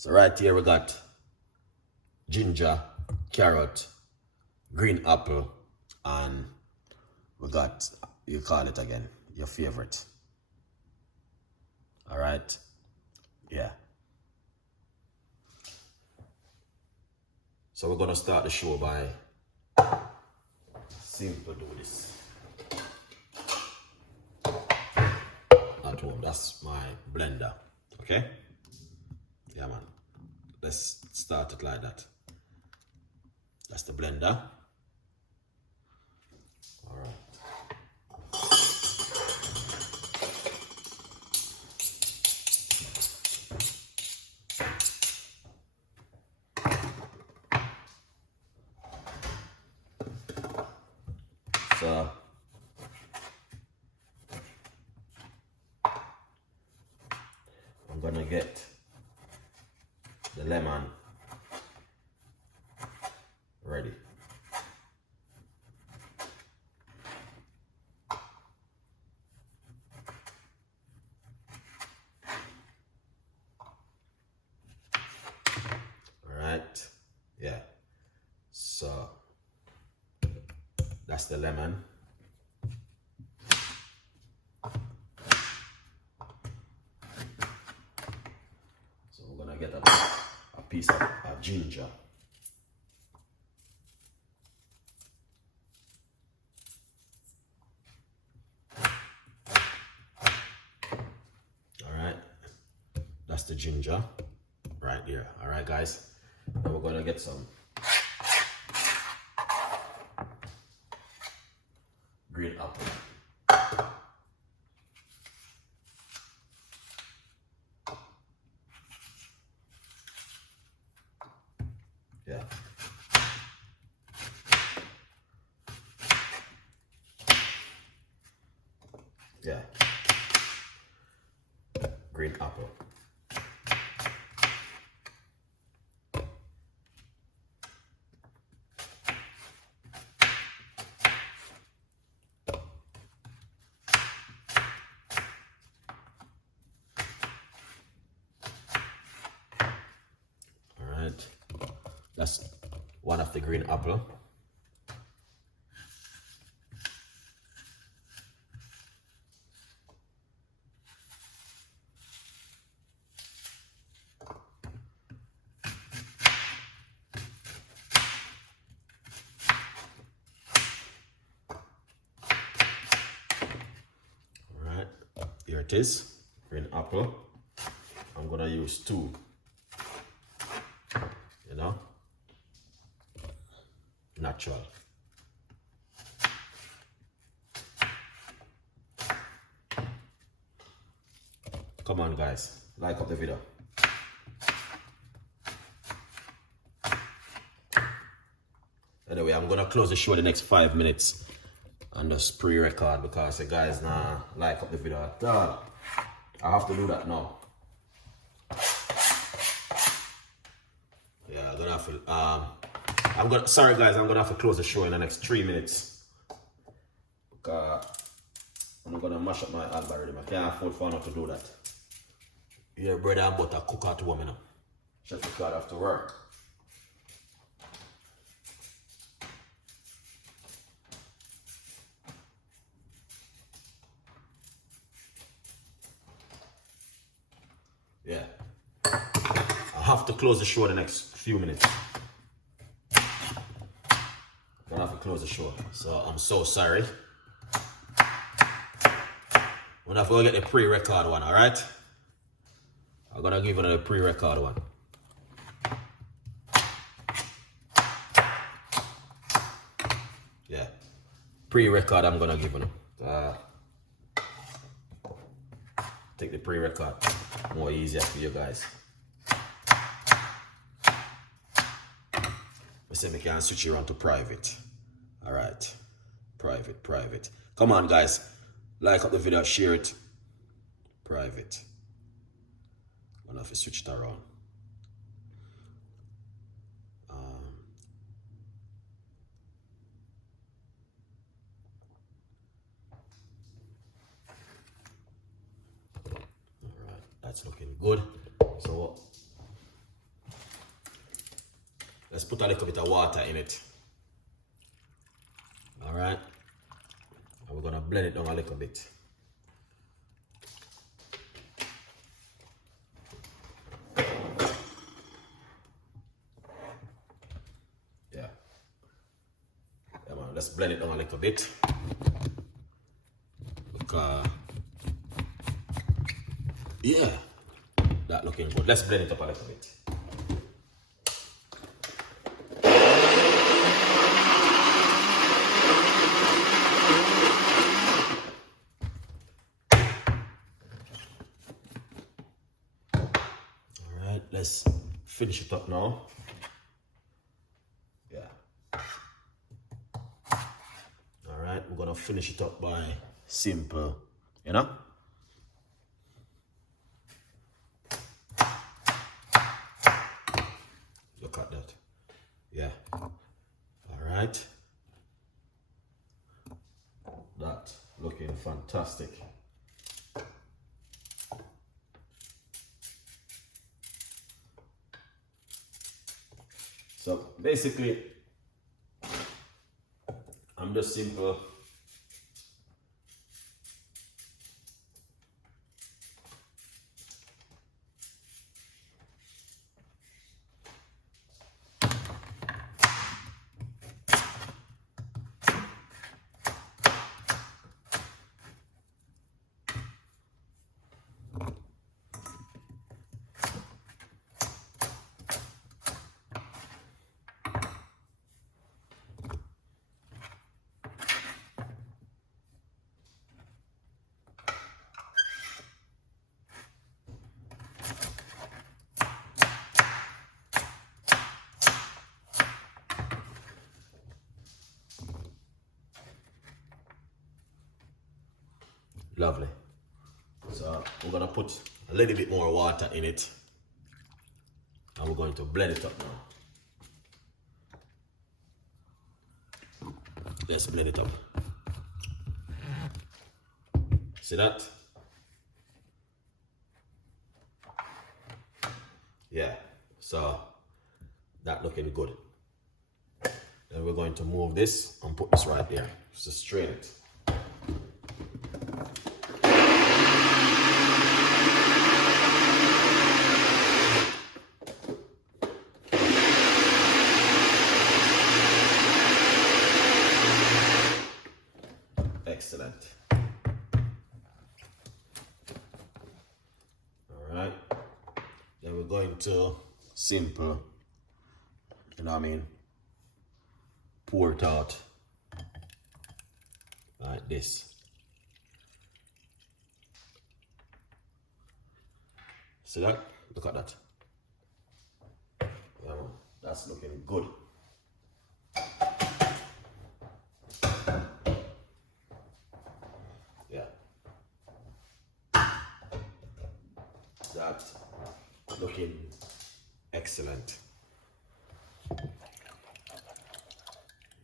So right here we got ginger, carrot, green apple, and we got, you call it again, your favorite. All right, yeah. So we're gonna start the show by simple do this at home. That's my blender, okay? Yeah, man. Let's start it like that. That's the blender. All right. So I'm gonna get the lemon ready. All right, yeah. So that's the lemon. So we're gonna get a piece of ginger. All right, that's the ginger right here. All right, guys. Now we're gonna get some green apple. Yeah. Yeah. Green apple. All right. That's one of the green apple. Here it is, green apple. I'm gonna use 2, you know, natural. Come on, guys, like up the video. Anyway, I'm gonna close the show the next 5 minutes and just pre-record because the guys nah like up the video at all. I have to do that now. Yeah, I'm gonna have to, sorry guys, I'm gonna have to close the show in the next 3 minutes. Because I'm gonna mash up my algorithm. I can't afford for not to do that. Your bread and butter cook at home, you know. Chef Ricardo have to work. Yeah. I have to close the show in the next few minutes. I'm gonna have to close the show. So I'm so sorry. We're gonna have to get the pre-record one, alright? I'm gonna give you the pre-record one. Yeah. Pre-record I'm gonna give you. Take the pre-record. More easier for you guys. I say we can switch it around to private. Alright. Private. Come on guys. Like up the video, share it. Private. I'm gonna have to switch it around. Alright, that's looking good. So Let's put a little bit of water in it. All right. And we're gonna blend it down a little bit. Yeah. Yeah, man. Let's blend it down a little bit. Because, yeah, that looking good. Let's blend it up a little bit. Let's finish it up now. Yeah. All right, we're gonna finish it up by simple, you know? Look at that. Yeah. All right. That looking fantastic. So basically, I'm just simple. Lovely. So we're gonna put a little bit more water in it, and we're going to blend it up now. Let's blend it up. See that? Yeah, so that looking good. Then we're going to move this and put this right there, just to strain it. Excellent. All right. Then we're going to simple, you know what I mean, pour it out like this. See that? Look at that. Yeah, man. That's looking good. Yeah. That's looking excellent.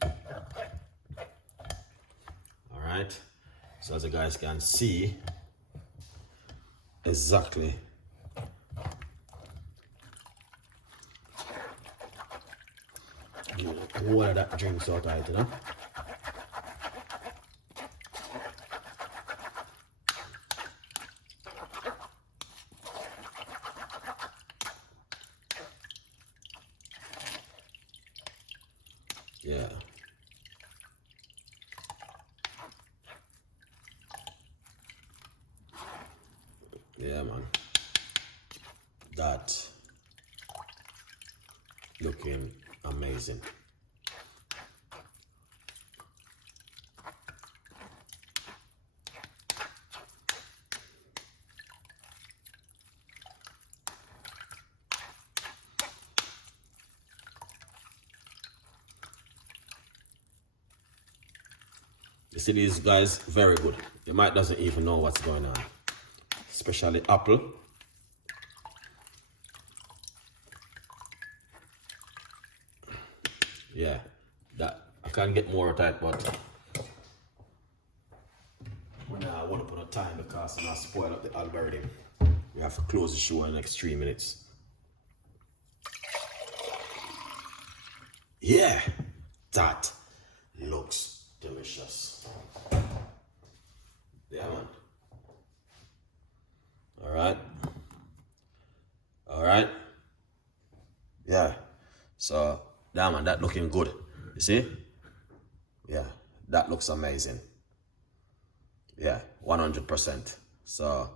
All right. So as you guys can see, exactly what that drinks out of it, you know? Yeah. Yeah, man. That looking amazing. You see these guys, very good. You might doesn't even know what's going on. Especially apple. Yeah, that I can't get more of that, but when I want to put a time because I'm not spoil up the algorithm. We have to close the show in the next 3 minutes. Yeah, that looks delicious. Yeah, man. All right. Yeah. So, yeah, man, that looking good. You see? Yeah, that looks amazing. Yeah, 100%. So,